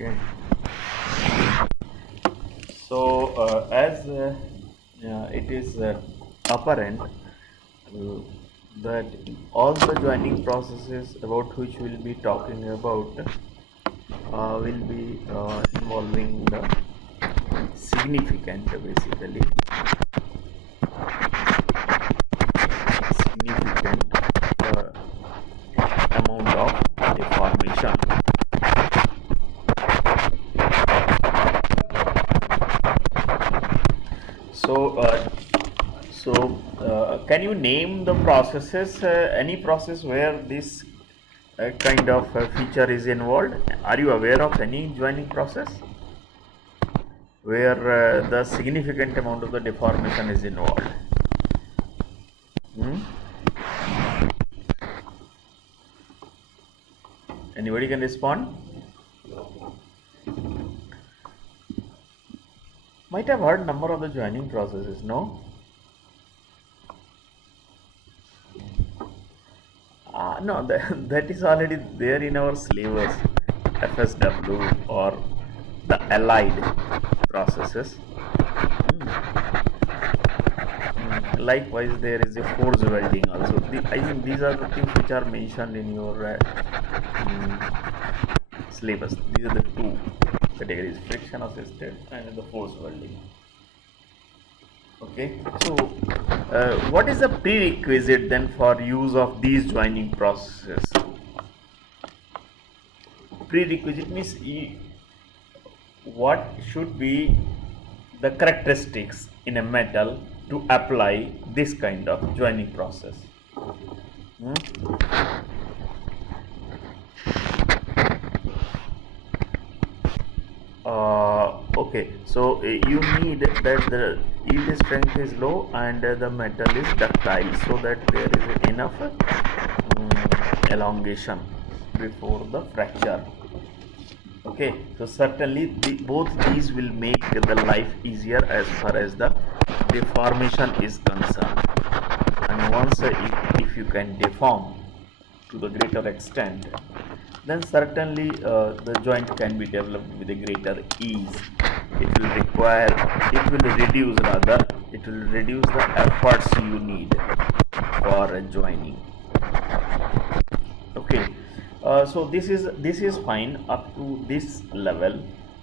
Okay. So, as it is apparent that all the joining processes about which we'll be talking about will be involving the significant, basically significant amount of deformation. So, can you name the processes? Any process where this kind of feature is involved? Are you aware of any joining process where the significant amount of the deformation is involved? Anybody can respond? Might have heard number of the joining processes, no? No, that is already there in our syllabus, FSW or the allied processes. Likewise, there is a force welding also. I think these are the things which are mentioned in your syllabus. These are the two categories: friction assisted and the force welding. Okay, so what is the prerequisite then for use of these joining processes? Prerequisite means what should be the characteristics in a metal to apply this kind of joining process. Okay, so you need that the yield strength is low and the metal is ductile, so that there is enough elongation before the fracture. Okay, so certainly both these will make the life easier as far as the deformation is concerned. And once if you can deform to the greater extent, then certainly the joint can be developed with a greater ease. It will reduce the efforts you need for joining. Okay, so this is fine. Up to this level,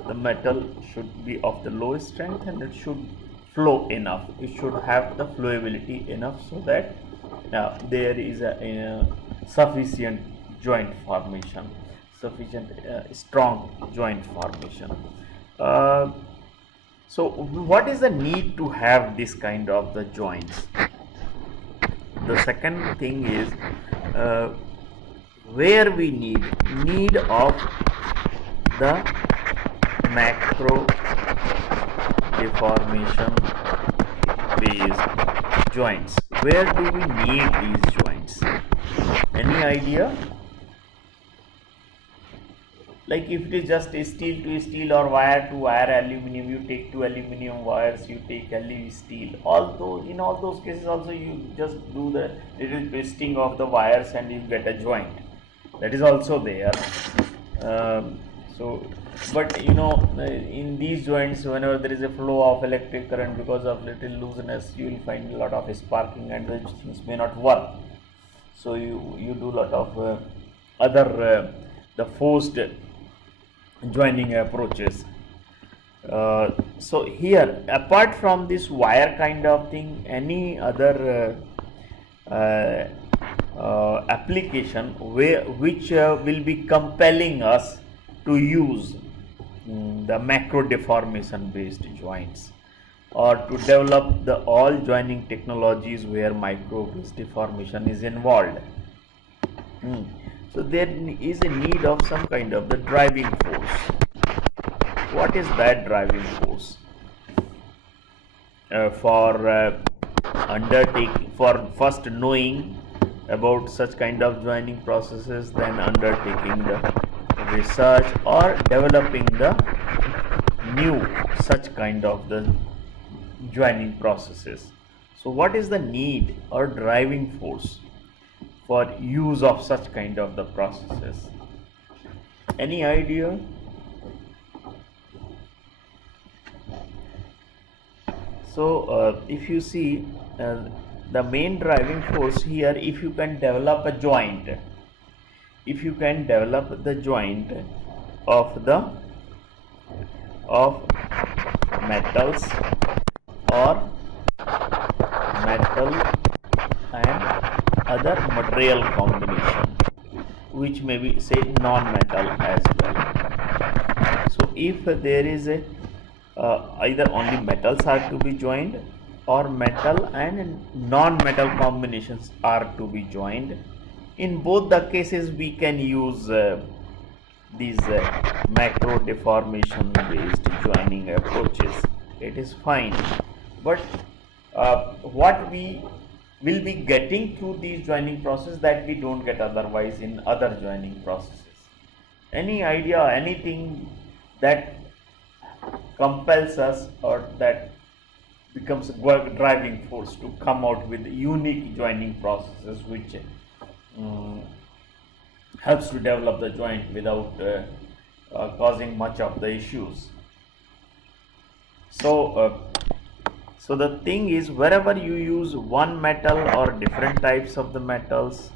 the metal should be of the low strength and it should flow enough. It should have the flowability enough so that there is a sufficient joint formation, sufficient strong joint formation. So what is the need to have this kind of the joints? The second thing is where we need of the macro deformation based joints. Where do we need these joints? Any idea? Like if it is just a steel to steel or wire to wire aluminum, you take two aluminum wires, you take LE steel. Although in all those cases also you just do the little twisting of the wires and you get a joint. That is also there. But you know, in these joints, whenever there is a flow of electric current because of little looseness, you will find a lot of sparking and the things may not work. So you do a lot of other the forced joining approaches. So here, apart from this wire kind of thing, any other application which will be compelling us to use the macro deformation based joints, or to develop the all joining technologies where micro based deformation is involved. So there is a need of some kind of the driving force. What is that driving force? For undertaking, for first knowing about such kind of joining processes, then undertaking the research or developing the new such kind of the joining processes. So what is the need or driving force for use of such kind of the processes? Any idea? if you see the main driving force here, if you can develop a joint, if you can develop the joint of metals or metal and other material combination, which may be say non-metal as well. So if there is a either only metals are to be joined or metal and non-metal combinations are to be joined, in both the cases we can use these macro-deformation based joining approaches. It is fine, but what we will be getting through these joining process that we don't get otherwise in other joining processes. Any idea, anything that compels us or that becomes a driving force to come out with unique joining processes which helps to develop the joint without causing much of the issues. So the thing is, wherever you use one metal or different types of the metals,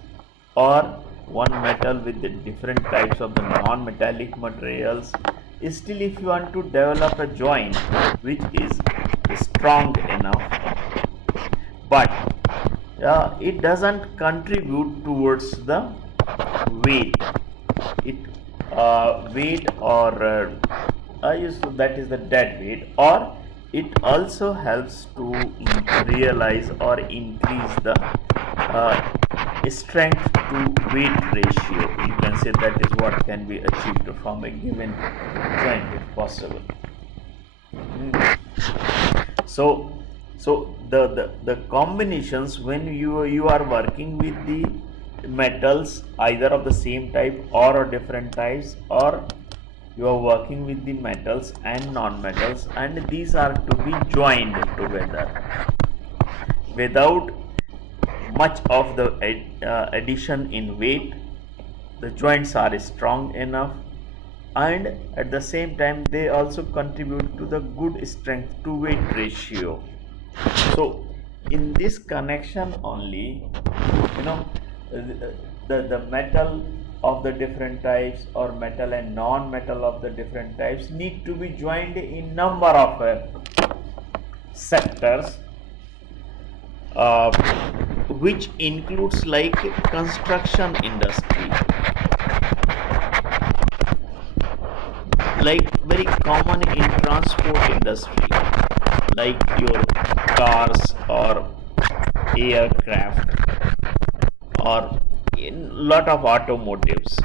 or one metal with the different types of the non-metallic materials, still if you want to develop a joint which is strong enough, but it doesn't contribute towards the weight, weight or that is the dead weight, or it also helps to realize or increase the strength to weight ratio. You can say that is what can be achieved from a given joint if possible. So the combinations, when you are working with the metals either of the same type or different types, or you are working with the metals and non-metals, and these are to be joined together without much of the addition in weight. The joints are strong enough, and at the same time they also contribute to the good strength to weight ratio. So in this connection only, the metal of the different types or metal and non-metal of the different types need to be joined in number of sectors, which includes like construction industry, like very common in transport industry, like your cars or aircraft, or in lot of automotives.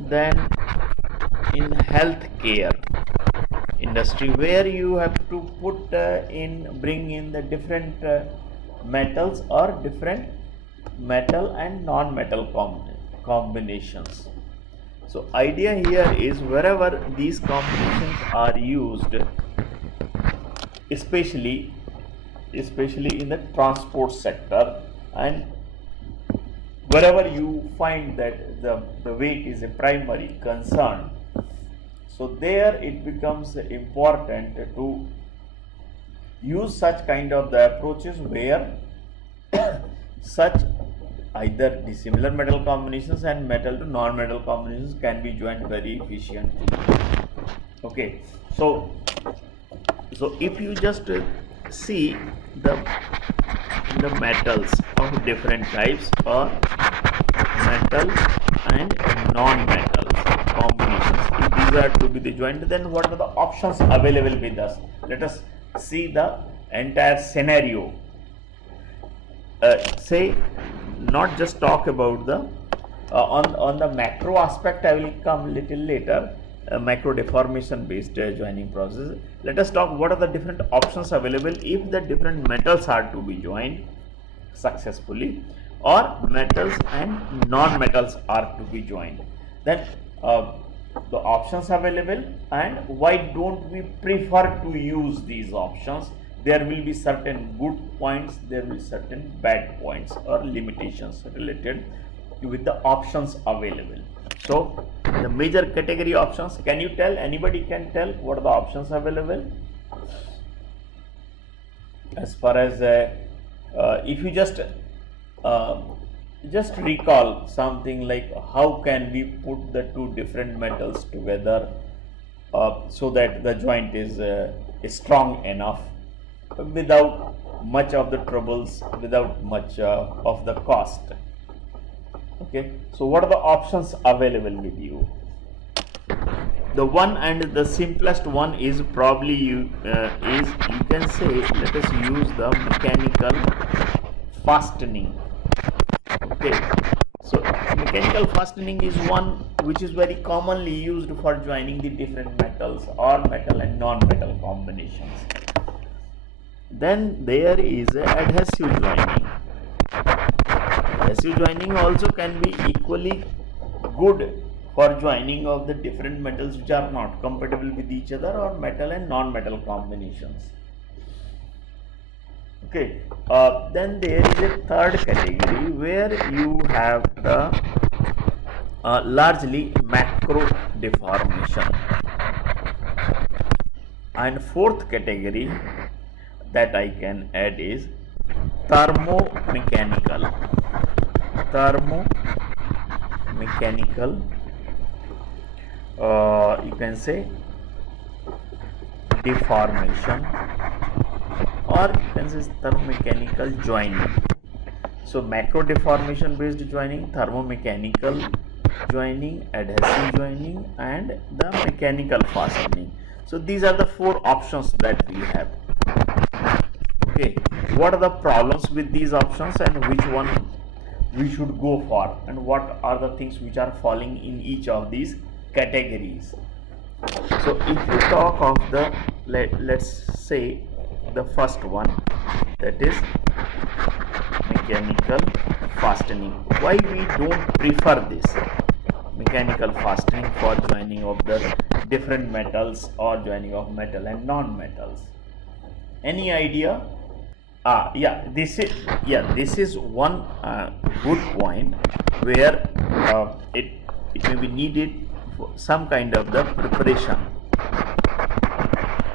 Then in healthcare industry, where you have to put bring in the different metals or different metal and non-metal combinations. So idea here is, wherever these combinations are used, especially in the transport sector, and wherever you find that the weight is a primary concern, so there it becomes important to use such kind of the approaches where such either dissimilar metal combinations and metal to non-metal combinations can be joined very efficiently. Okay, so if you just see the metals of different types, or metal and non-metal combinations, if these are to be the joined, then what are the options available with us? Let us see the entire scenario. Say, not just talk about the on the macro aspect, I will come little later, macro deformation based joining process. Let us talk what are the different options available if the different metals are to be joined successfully, or metals and non-metals are to be joined. Then the options available, and why don't we prefer to use these options. There will be certain good points, there will be certain bad points or limitations related with the options available. So the major category options, can you tell, anybody can tell what are the options available? as far as if you just recall something like how can we put the two different metals together so that the joint is strong enough without much of the troubles, without much of the cost. Okay, so what are the options available with you? The one and the simplest one is probably you can say, let us use the mechanical fastening. Okay, so mechanical fastening is one which is very commonly used for joining the different metals or metal and non-metal combinations. Then there is adhesive joining. Adhesive joining also can be equally good for joining of the different metals which are not compatible with each other or metal and non-metal combinations. Okay, then there is a third category where you have the largely macro deformation, and fourth category that I can add is thermomechanical you can say deformation, or you can say thermomechanical joining. So macro deformation based joining, thermomechanical joining, adhesive joining, and the mechanical fastening. So these are the four options that we have. Okay, what are the problems with these options and which one we should go for, and what are the things which are falling in each of these categories? So if you talk of the let's say the first one, that is mechanical fastening. Why we don't prefer this mechanical fastening for joining of the different metals or joining of metal and non-metals? Any idea? This is one good point where it may be needed for some kind of the preparation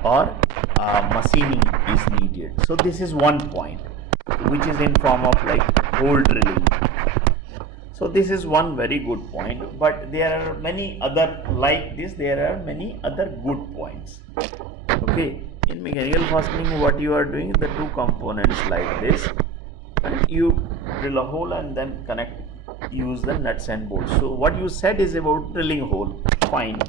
or machining is needed. So this is one point which is in form of like hole drilling. So this is one very good point, but there are many other like this. There are many other good points. Okay, in mechanical fastening, what you are doing, the two components like this, and you drill a hole and then connect, use the nuts and bolts. So what you said is about drilling hole, fine.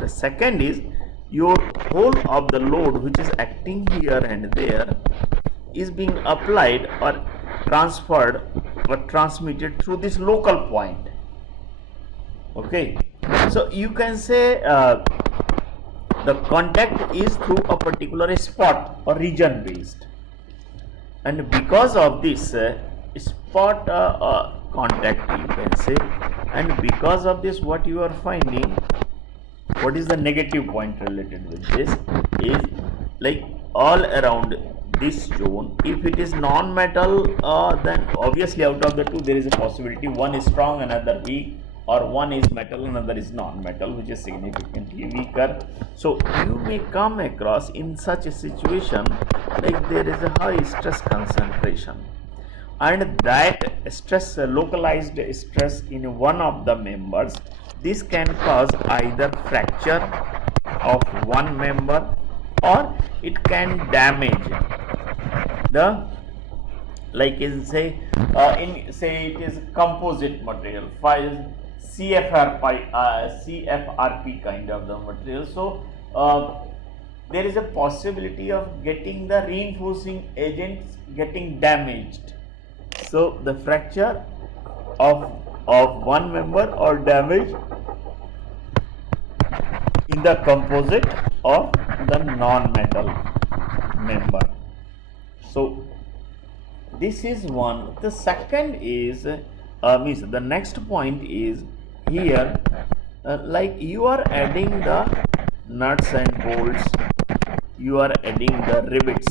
The second is your whole of the load which is acting here and there is being applied or transferred or transmitted through this local point. Okay, so you can say the contact is through a particular spot or region based, and because of this spot contact, you can say, and because of this, what you are finding, what is the negative point related with this is like all around this zone, if it is non-metal, then obviously out of the two there is a possibility one is strong, another weak, or one is metal, another is non-metal, which is significantly weaker. So you may come across in such a situation like there is a high stress concentration, and that stress, localized stress in one of the members, this can cause either fracture of one member or it can damage the, like in say it is composite material, CFRP kind of the material. So there is a possibility of getting the reinforcing agents getting damaged. So the fracture of one member or damage in the composite of the non-metal member. So this is one. The second is means the next point is here, like you are adding the nuts and bolts, you are adding the rivets.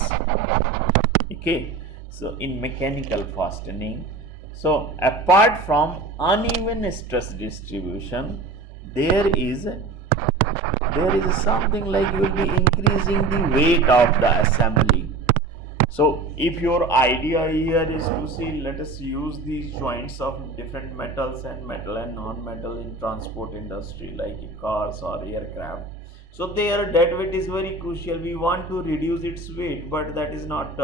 Okay, so in mechanical fastening, so apart from uneven stress distribution, there is something like you will be increasing the weight of the assembly. So if your idea here is to see, let us use these joints of different metals and metal and non-metal in transport industry like cars or aircraft. So their dead weight is very crucial. We want to reduce its weight, but that is not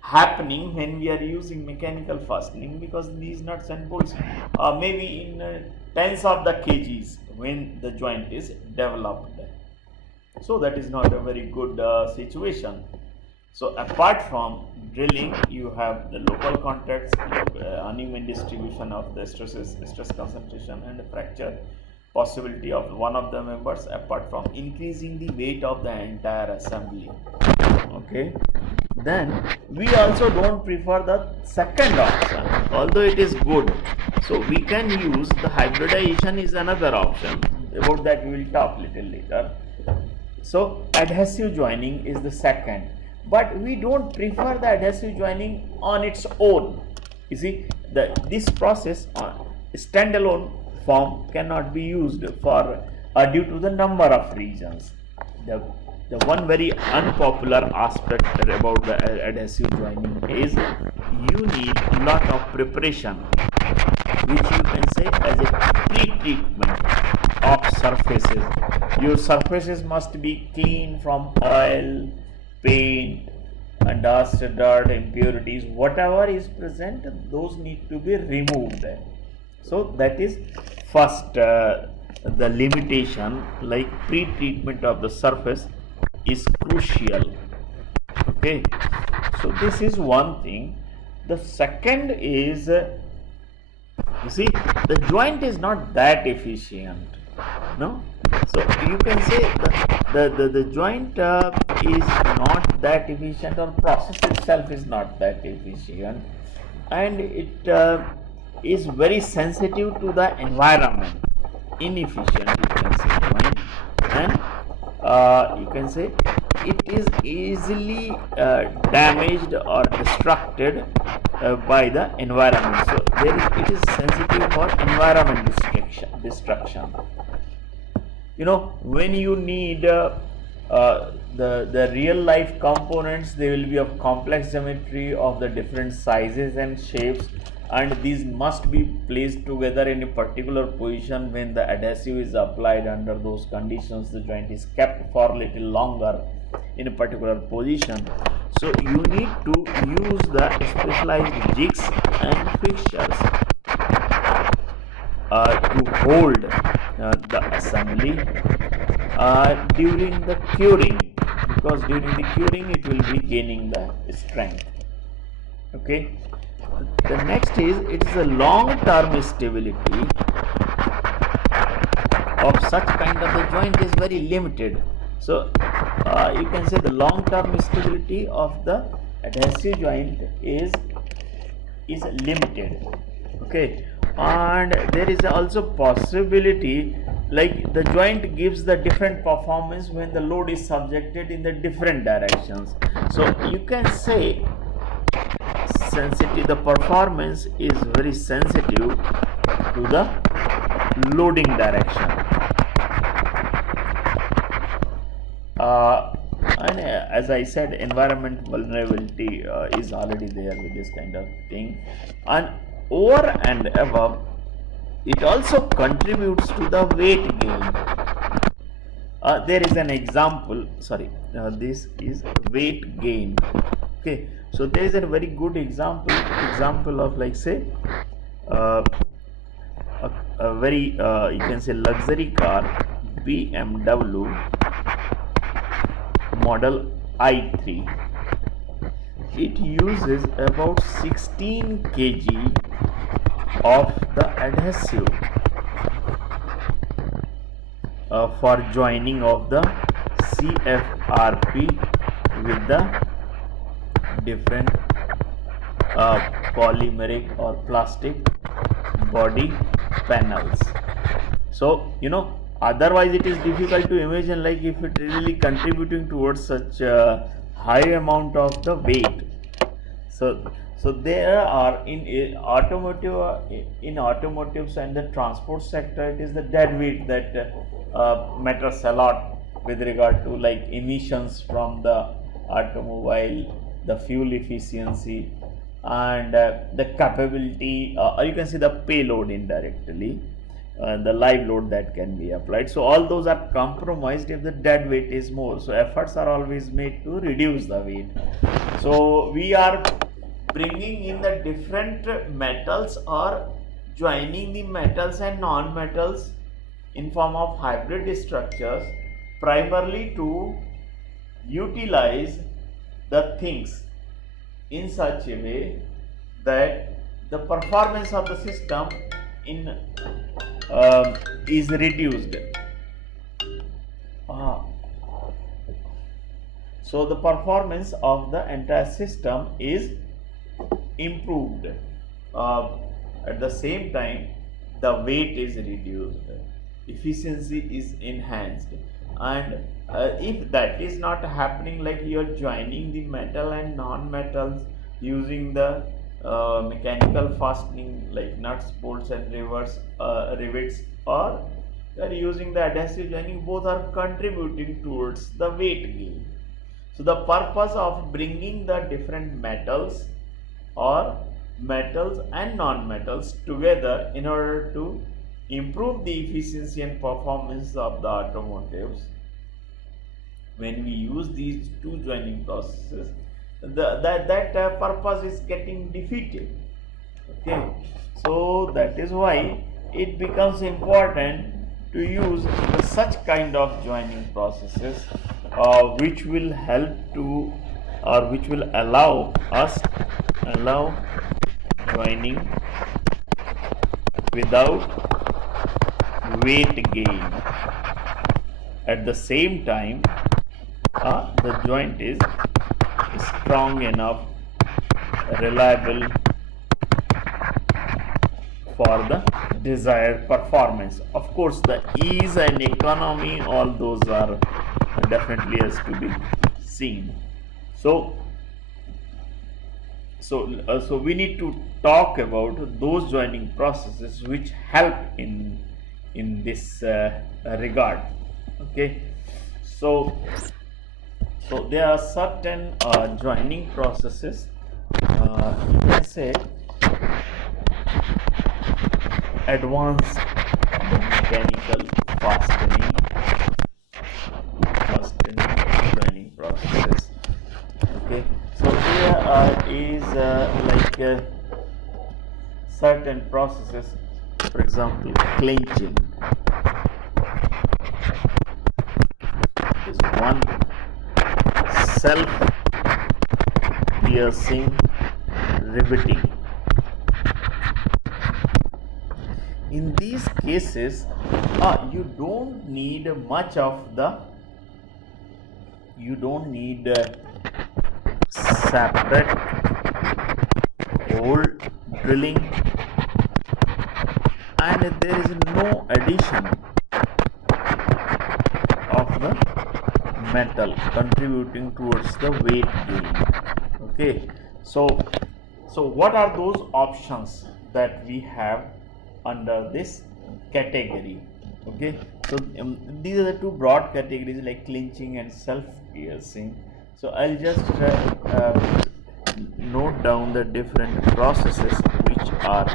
happening when we are using mechanical fastening, because these nuts and bolts maybe in tens of the kgs when the joint is developed. So that is not a very good situation. So apart from drilling, you have the local contacts, uneven distribution of the stresses, stress concentration and fracture possibility of one of the members, apart from increasing the weight of the entire assembly. Okay, then we also don't prefer the second option, although it is good. So we can use the hybridization is another option. About that we will talk little later. So adhesive joining is the second, but we don't prefer the adhesive joining on its own. You see, this process on standalone form cannot be used for due to the number of reasons. The one very unpopular aspect about the adhesive joining is you need lot of preparation, which you can say as a pre-treatment of surfaces. Your surfaces must be clean from oil, paint, and dust, dirt, impurities, whatever is present, those need to be removed. So that is first the limitation, like pre-treatment of the surface is crucial. Okay, so this is one thing. The second is, you see, the joint is not that efficient. No, so you can say the joint is not that efficient, or process itself is not that efficient, and it is very sensitive to the environment. Inefficient, you can say, joint, and you can say it is easily damaged or destructed by the environment. So it is sensitive for environment destruction. You know, when you need the real life components, they will be of complex geometry of the different sizes and shapes, and these must be placed together in a particular position. When the adhesive is applied under those conditions, the joint is kept for a little longer in a particular position. So you need to use the specialized jigs and fixtures to hold the assembly during the curing, because during the curing it will be gaining the strength. Okay, the next is, it is a long-term stability of such kind of the joint is very limited. So you can say the long-term stability of the adhesive joint is limited. Okay, and there is also possibility like the joint gives the different performance when the load is subjected in the different directions. So you can say sensitive, the performance is very sensitive to the loading direction. And as I said, environment vulnerability is already there with this kind of thing. And over and above, it also contributes to the weight gain. There is an example, this is weight gain. Okay, so there is a very good example of, like, say a very you can say luxury car, BMW model i3. It uses about 16 kg of the adhesive for joining of the CFRP with the different polymeric or plastic body panels. So you know, otherwise it is difficult to imagine, like, if it really contributing towards such a high amount of the weight. So there are in automotives and the transport sector, it is the dead weight that matters a lot with regard to, like, emissions from the automobile, the fuel efficiency, and the capability, or you can see the payload indirectly, the live load that can be applied. So all those are compromised if the dead weight is more. So efforts are always made to reduce the weight. So we are bringing in the different metals or joining the metals and non-metals in form of hybrid structures, primarily to utilize the things in such a way that the performance of the system is reduced. So the performance of the entire system is improved. At the same time, the weight is reduced, efficiency is enhanced, and if that is not happening, like you are joining the metal and non-metals using the mechanical fastening like nuts, bolts and rivets, or you are using the adhesive joining, both are contributing towards the weight gain. So the purpose of bringing the different metals or metals and non-metals together in order to improve the efficiency and performance of the automotives, when we use these two joining processes, that purpose is getting defeated. Okay, so that is why it becomes important to use such kind of joining processes, which will help to, or which will allow joining without weight gain. At the same time, the joint is strong enough, reliable for the desired performance. Of course, the ease and economy, all those are definitely has to be seen. So we need to talk about those joining processes which help in this regard. Okay, so there are certain joining processes, you can say advanced mechanical fastening joining processes. Okay, so here is like certain processes, for example, clinching is one, self-piercing riveting. In these cases, you don't need much of the, separate hole drilling, and there is no addition of the metal contributing towards the weight gain. Okay, so what are those options that we have under this category? Okay, so these are the two broad categories, like clinching and self-piercing. So I'll just note down the different processes which are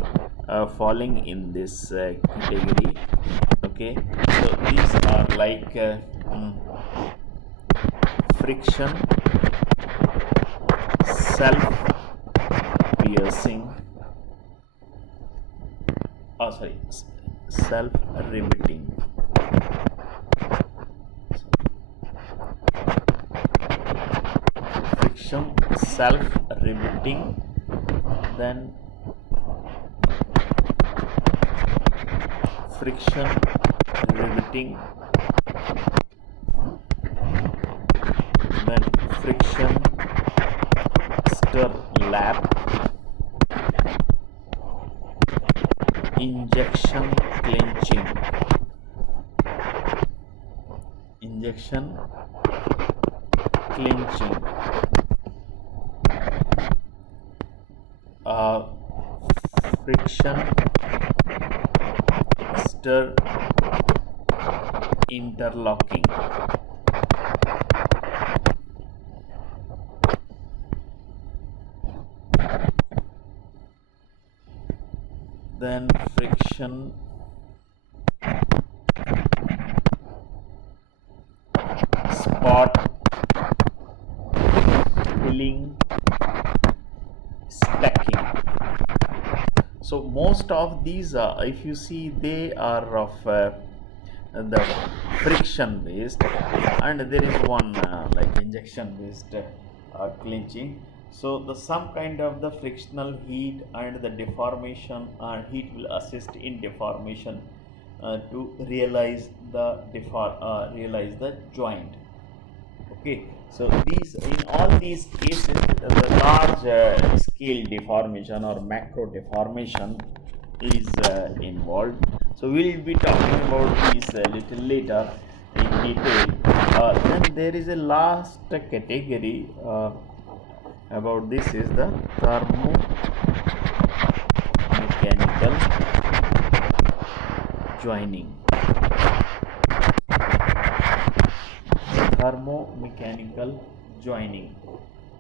falling in this category. Okay, so these are like friction, self-piercing, self-riveting. Friction, self-riveting, then friction, riveting, then friction, stir lap, injection clinching, friction, stir interlocking. then friction spot filling stacking. So most of these if you see, they are of the friction based, and there is one like injection based clinching. So the some kind of the frictional heat and the deformation heat will assist in deformation to realize the joint. Okay, so these, in all these cases, the large scale deformation or macro deformation is involved. So we will be talking about these a little later in detail. Then there is a last category about this is the thermomechanical joining. Thermomechanical joining.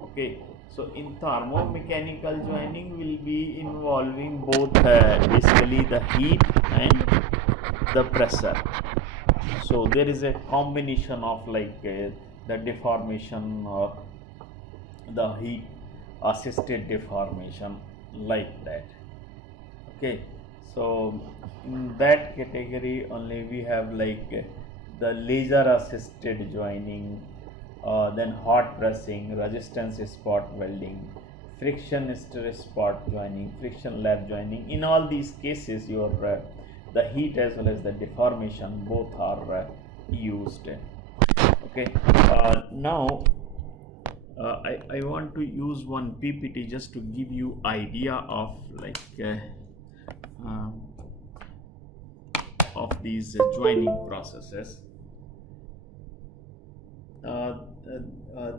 Okay, so in thermomechanical joining will be involving both basically the heat and the pressure. So there is a combination of like the deformation or the heat assisted deformation, like that. Okay, so in that category only we have like the laser assisted joining, then hot pressing, resistance spot welding, friction stir spot joining, friction lap joining. In all these cases, your the heat as well as the deformation both are used. Okay, now I want to use one PPT just to give you idea of like of these joining processes.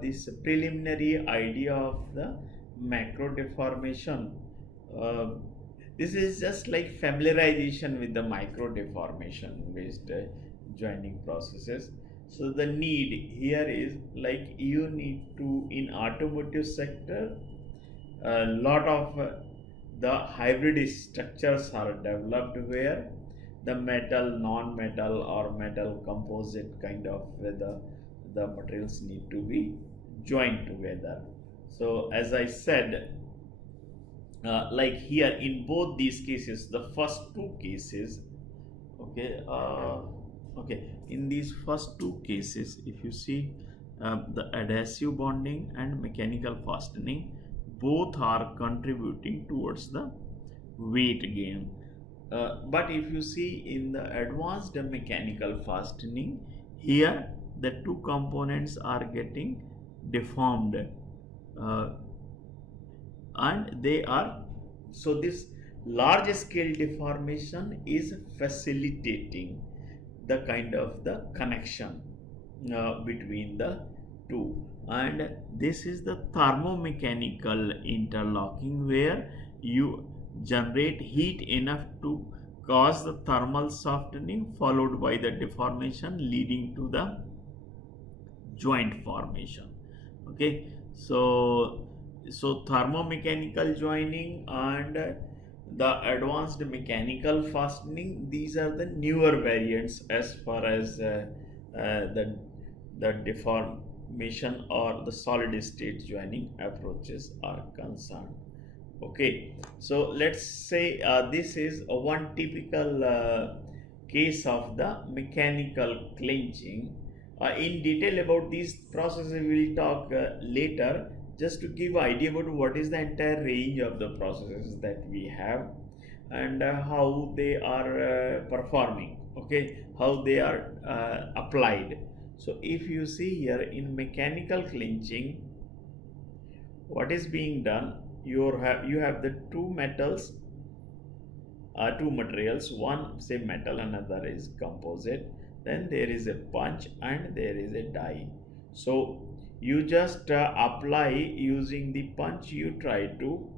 This preliminary idea of the macro deformation. This is just like familiarization with the micro deformation based joining processes. So the need here is like you need to, in automotive sector, a lot of the hybrid structures are developed where the metal, non-metal or metal composite kind of the materials need to be joined together. So as I said, like here in both these cases, the first two cases, okay, in these first two cases, if you see the adhesive bonding and mechanical fastening, both are contributing towards the weight gain. But if you see in the advanced mechanical fastening, here the two components are getting deformed and they are, so this large scale deformation is facilitating the kind of the connection between the two, and this is the thermomechanical interlocking where you generate heat enough to cause the thermal softening followed by the deformation leading to the joint formation. Okay, so thermomechanical joining and the advanced mechanical fastening, these are the newer variants as far as the deformation or the solid state joining approaches are concerned. Okay, so let's say this is one typical case of the mechanical clinching. In detail about these processes we will talk later, just to give idea about what is the entire range of the processes that we have and how they are performing, okay, how they are applied. So if you see here in mechanical clinching, what is being done, you have the two metals, two materials, one say metal, another is composite, then there is a punch and there is a die. So you just apply using the punch, you try to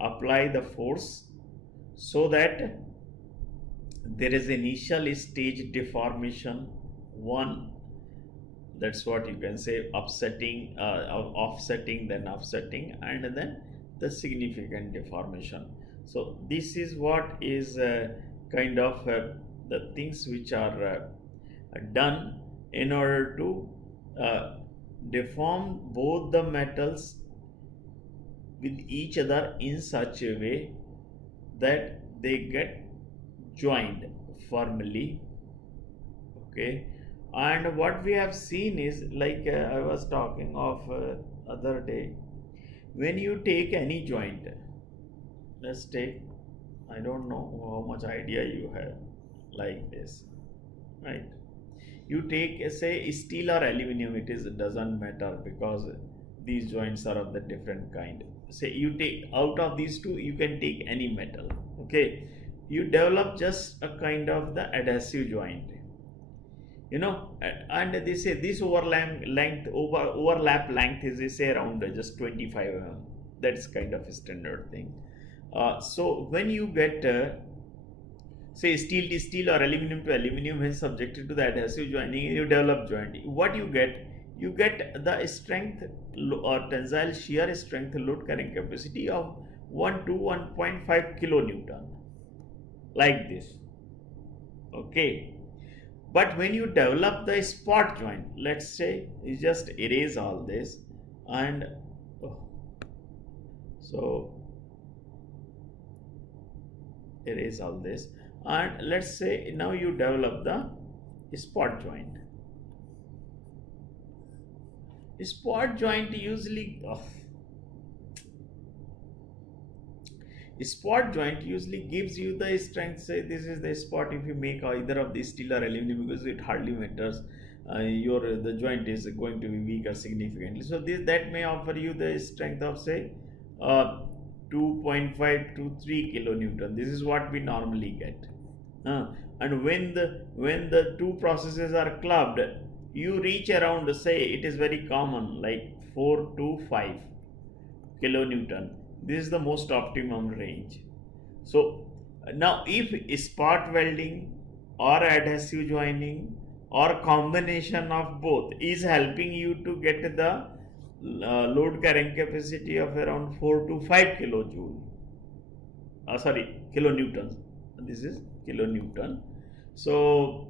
apply the force so that there is initial stage deformation, one, that's what you can say, upsetting, offsetting, then offsetting, and then the significant deformation. So this is what is kind of the things which are done in order to uh, deform both the metals with each other in such a way that they get joined firmly. Okay, and what we have seen is like I was talking of other day, when you take any joint, let's take, I don't know how much idea you have, like this, right? You take say steel or aluminum, it doesn't matter because these joints are of the different kind. Say you take out of these two, you can take any metal. Okay, you develop just a kind of the adhesive joint, you know, and they say this overlap length is, they say, around just 25 mm. That's kind of a standard thing. So when you get say steel to steel or aluminum to aluminum is subjected to the adhesive joining, you develop joint, what you get, you get the strength or tensile shear strength load carrying capacity of 1 to 1.5 kilonewton, like this. Okay, but when you develop the spot joint, let's say you just erase all this and so erase all this, and let's say now you develop the spot joint. Spot joint usually spot joint usually gives you the strength. Say this is the spot, if you make either of these steel or aluminum, because it hardly matters, the joint is going to be weaker significantly, so this that may offer you the strength of say 2.5 to 3 kilonewton. This is what we normally get. And when the two processes are clubbed, you reach around, say it is very common, like 4 to 5 kilonewton. This is the most optimum range. So now if spot welding or adhesive joining or combination of both is helping you to get the load carrying capacity of around 4 to 5 kilojoule, kilonewtons, this is kilonewton. So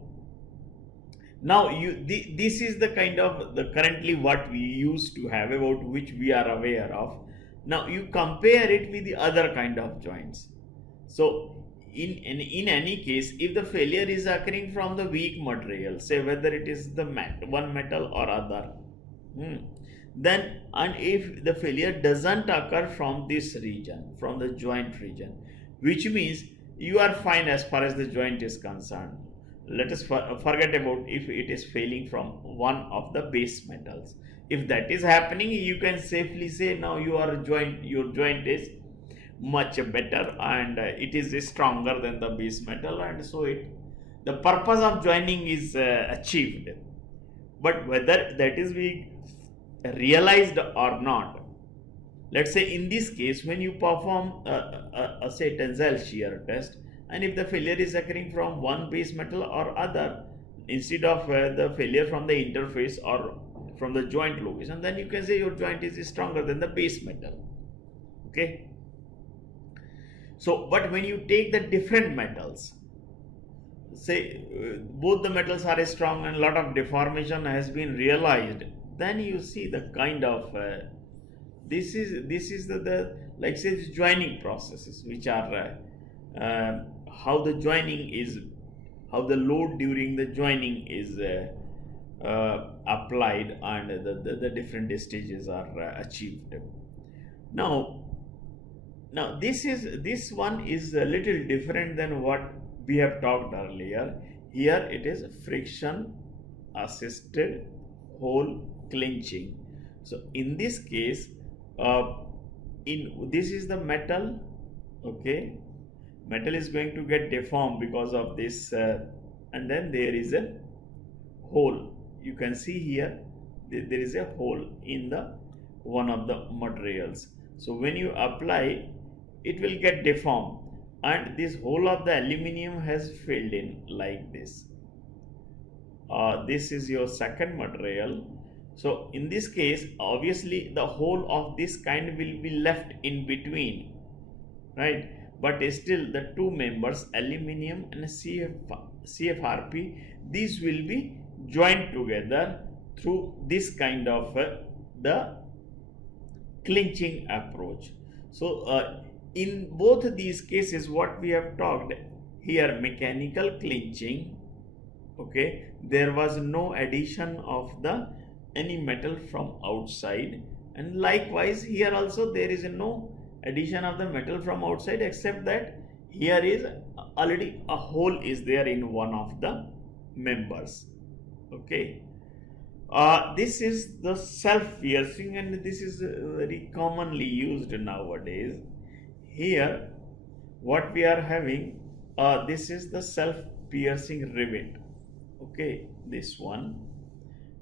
now this is the kind of the currently what we used to have, about which we are aware of. Now you compare it with the other kind of joints. So in any case, if the failure is occurring from the weak material, say whether it is the one metal or other, then, and if the failure doesn't occur from this region, from the joint region, which means you are fine as far as the joint is concerned. Let us forget about if it is failing from one of the base metals. If that is happening, you can safely say now your joint is much better and it is stronger than the base metal, and so the purpose of joining is achieved. But whether that is being realized or not, let's say in this case, when you perform a say tensile shear test, and if the failure is occurring from one base metal or other, instead of the failure from the interface or from the joint location, then you can say your joint is stronger than the base metal. Okay, so but when you take the different metals, say both the metals are strong and a lot of deformation has been realized, then you see the kind of this is the like say joining processes, which are how the joining is, how the load during the joining is applied, and the different stages are achieved. Now this one is a little different than what we have talked earlier. Here it is friction assisted hole clinching. So in this case, this is the metal. Okay, metal is going to get deformed because of this, and then there is a hole. You can see here there is a hole in the one of the materials. So when you apply, it will get deformed, and this hole of the aluminum has filled in like this. This is your second material. So in this case, obviously the hole of this kind will be left in between, right? but still the two members aluminum and CFRP, these will be joined together through this kind of the clinching approach. So in both these cases, what we have talked here, mechanical clinching, okay, there was no addition of the any metal from outside, and likewise here also there is no addition of the metal from outside, except that here is already a hole is there in one of the members. Okay, this is the self piercing, and this is very commonly used nowadays. Here what we are having, this is the self piercing rivet. Okay, this one,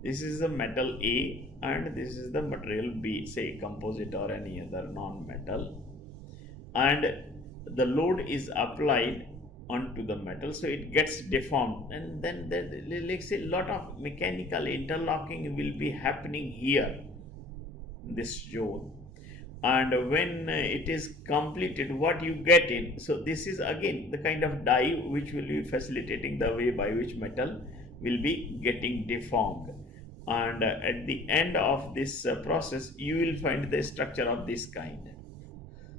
this is the metal A and this is the material B, say composite or any other non-metal, and the load is applied onto the metal, so it gets deformed, and then let's say a lot of mechanical interlocking will be happening here in this zone. And when it is completed, what you get in, so this is again the kind of die which will be facilitating the way by which metal will be getting deformed, and at the end of this process you will find the structure of this kind.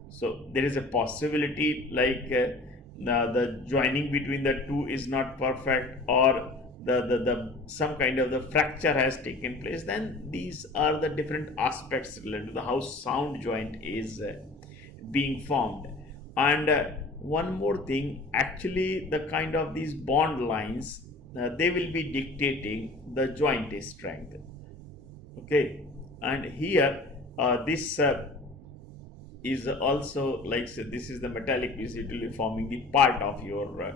So there is a possibility like the joining between the two is not perfect, or the some kind of the fracture has taken place. Then these are the different aspects related to how sound joint is being formed. And one more thing, actually the kind of these bond lines, they will be dictating the joint strength. Okay, and here this is also like, say, this is the metallic piece, it will be forming the part of your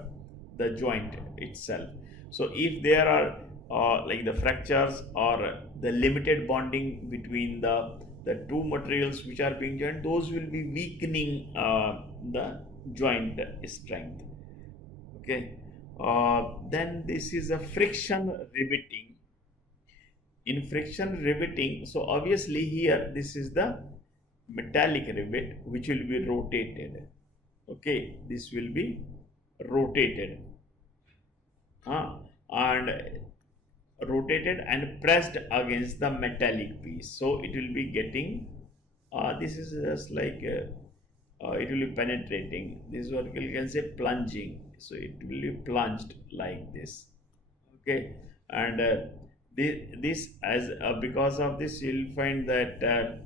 the joint itself. So if there are like the fractures or the limited bonding between the two materials which are being joined, those will be weakening the joint strength. Okay, then this is a friction riveting. In friction riveting, so obviously here this is the metallic rivet which will be rotated. Okay, this will be rotated and rotated and pressed against the metallic piece, so it will be getting this is just like it will be penetrating. This is what you can say plunging, so it will be plunged like this. Okay, and this as because of this you will find that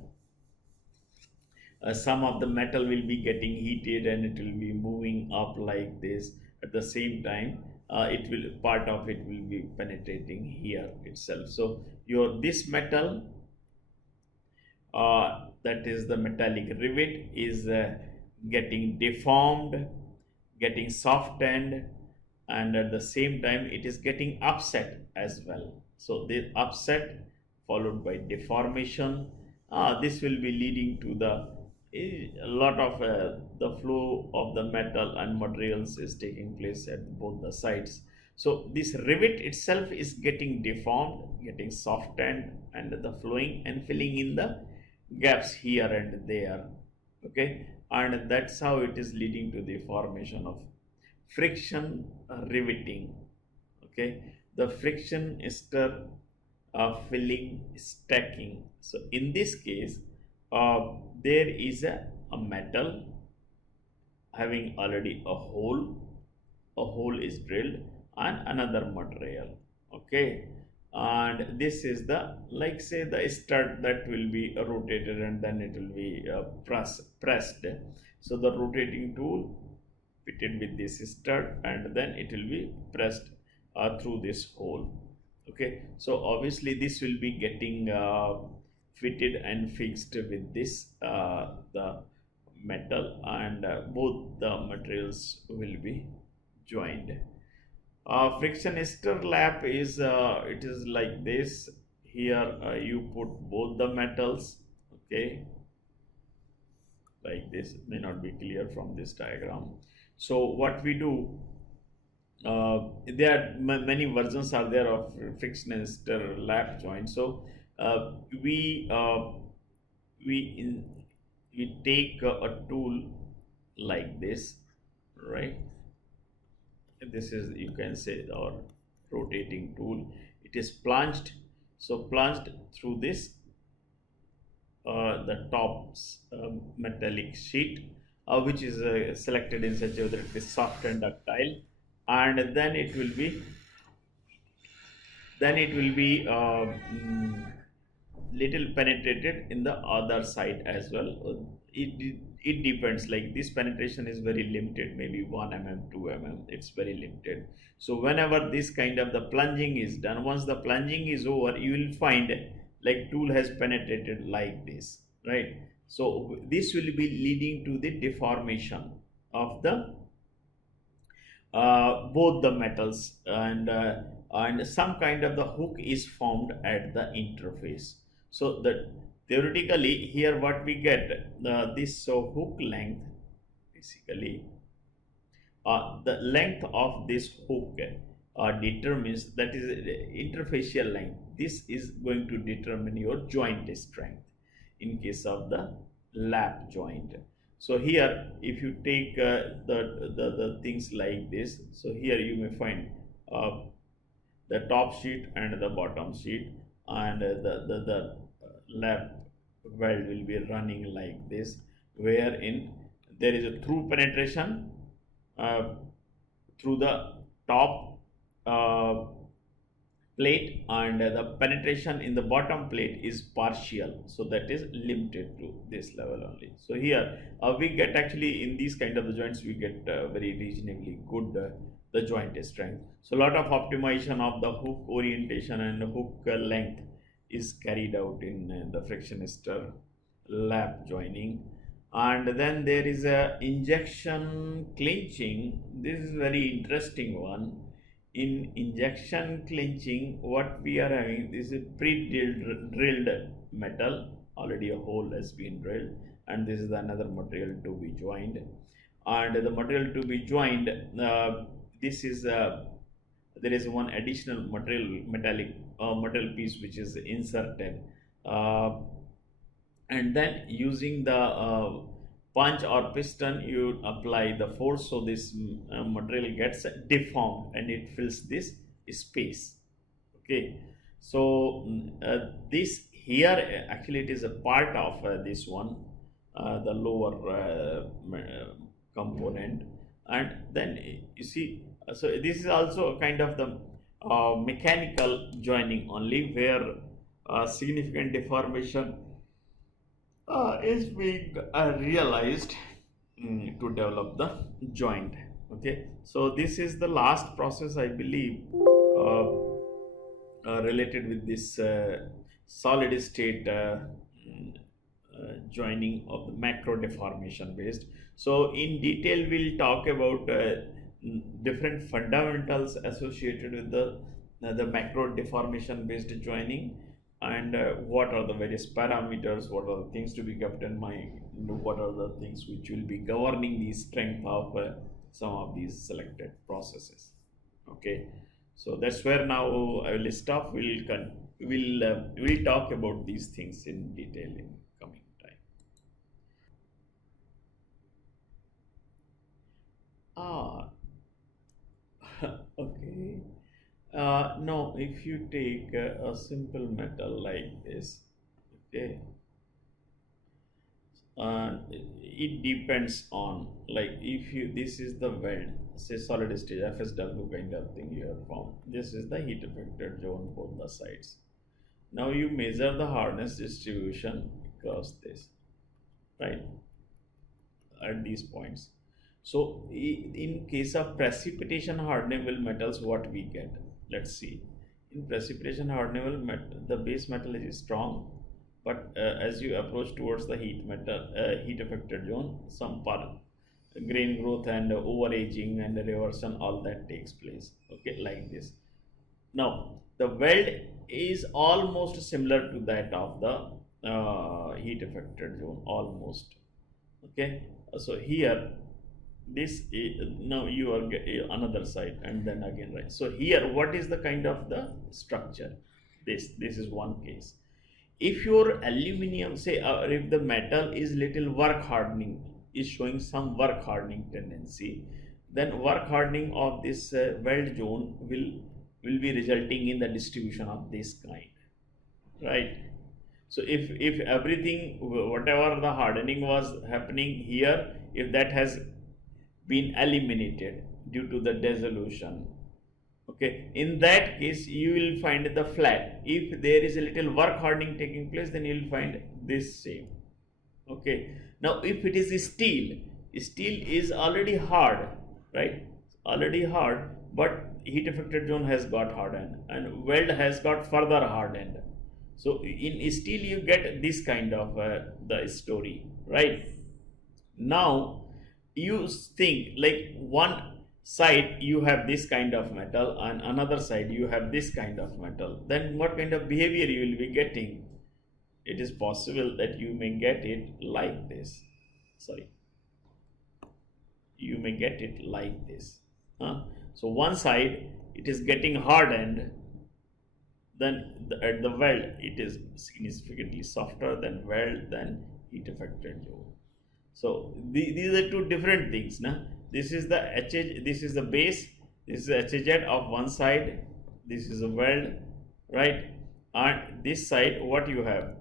some of the metal will be getting heated and it will be moving up like this. At the same time, it will, part of it will be penetrating here itself. So your this metal, that is the metallic rivet, is getting deformed, getting softened, and at the same time it is getting upset as well. So the upset followed by deformation, this will be leading to the a lot of the flow of the metal and materials is taking place at both the sides. So this rivet itself is getting deformed, getting softened, and the flowing and filling in the gaps here and there. Okay, and that's how it is leading to the formation of friction riveting. Okay, the friction ester filling stacking. So in this case, there is a metal having already a hole is drilled, and another material. Okay, and this is the, like say, the stud that will be rotated and then it will be pressed. So the rotating tool fitted with this stud and then it will be pressed through this hole. Okay, so obviously this will be getting fitted and fixed with this the metal, and both the materials will be joined. Friction ester lap is it is like this. Here you put both the metals. Okay, like this, may not be clear from this diagram. So what we do, there are many versions are there of friction ester lap joint. So we we take a tool like this, right? This is, you can say, our rotating tool. It is plunged, so plunged through this the top metallic sheet, which is selected in such a way that it is soft and ductile, and then it will be little penetrated in the other side as well. It depends, like this penetration is very limited, maybe 1 mm, 2 mm, it's very limited. So whenever this kind of the plunging is done, once the plunging is over, you will find like tool has penetrated like this, right? So this will be leading to the deformation of the both the metals, and some kind of the hook is formed at the interface. So that theoretically here what we get, this so hook length, basically the length of this hook determines, that is interfacial length. This is going to determine your joint strength in case of the lap joint. So here if you take the things like this, so here you may find the top sheet and the bottom sheet, and the lap weld will be running like this, wherein there is a through penetration uh, through the top plate, and the penetration in the bottom plate is partial, so that is limited to this level only. So here we get, actually in these kind of the joints we get very reasonably good the joint strength. So a lot of optimization of the hook orientation and hook length is carried out in the friction stir lap joining. And then there is a injection clinching. This is very interesting one. In injection clinching, what we are having, this is pre-drilled metal, already a hole has been drilled, and this is another material to be joined. And the material to be joined, this is there is one additional metallic metal piece which is inserted, and then using the punch or piston you apply the force, so this material gets deformed and it fills this space. Okay, so this here actually it is a part of this one, the lower component. And then you see, so this is also a kind of the mechanical joining only, where significant deformation is being realized to develop the joint. Okay, so this is the last process, I believe, related with this solid state joining of the macro deformation based. So in detail we'll talk about different fundamentals associated with the macro deformation based joining, and what are the various parameters, what are the things to be kept in mind, what are the things which will be governing the strength of some of these selected processes. Okay, so that's where now I will stop. We'll talk about these things in detail in coming time. Ah, okay. No, if you take a simple metal like this, okay, it depends on, like, if you, this is the weld, say solid state FSW kind of thing you have found. This is the heat affected zone, both the sides. Now you measure the hardness distribution across this, right, at these points. So in case of precipitation hardenable metals, what we get, let's see. In precipitation hardenable metal, the base metal is strong, but as you approach towards the heat affected zone, some part grain growth and over aging and reversion, all that takes place. Okay, like this. Now the weld is almost similar to that of the heat affected zone, almost. Okay, so here this is, now you are another side, and then again, right? So here what is the kind of the structure? This is one case. If your aluminum, say if the metal is little work hardening, is showing some work hardening tendency, then work hardening of this weld zone will be resulting in the distribution of this kind, right? So if everything, whatever the hardening was happening here, if that has been eliminated due to the dissolution, okay, in that case you will find the flat. If there is a little work hardening taking place, then you will find this same. Okay, now if it is steel, steel is already hard, right? Already hard, but heat affected zone has got hardened and weld has got further hardened. So in steel you get this kind of the story, right? Now you think like one side you have this kind of metal and another side you have this kind of metal, then what kind of behavior you will be getting? It is possible that you may get it like this. Sorry, you may get it like this. So one side it is getting hardened, then at the weld it is significantly softer than weld than heat affected zone. So these are two different things. This is the HH, this is the base, this is the HZ of one side, this is a weld, right? And this side what you have?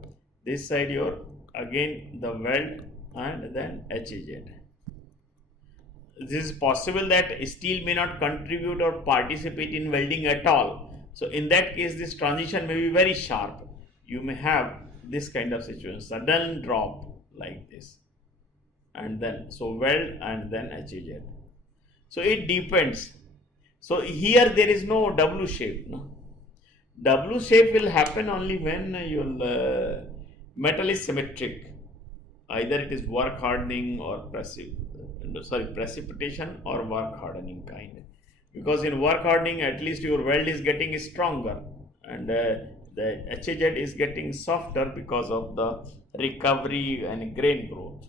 This side your again the weld and then HZ. This is possible that steel may not contribute or participate in welding at all. So in that case this transition may be very sharp. You may have this kind of situation, sudden drop like this, and then so weld and then HZ. So it depends. So here there is no W shape. No? W shape will happen only when your metal is symmetric. Either it is work hardening or precipitation or work hardening kind. Because in work hardening at least your weld is getting stronger and the HZ is getting softer because of the recovery and grain growth.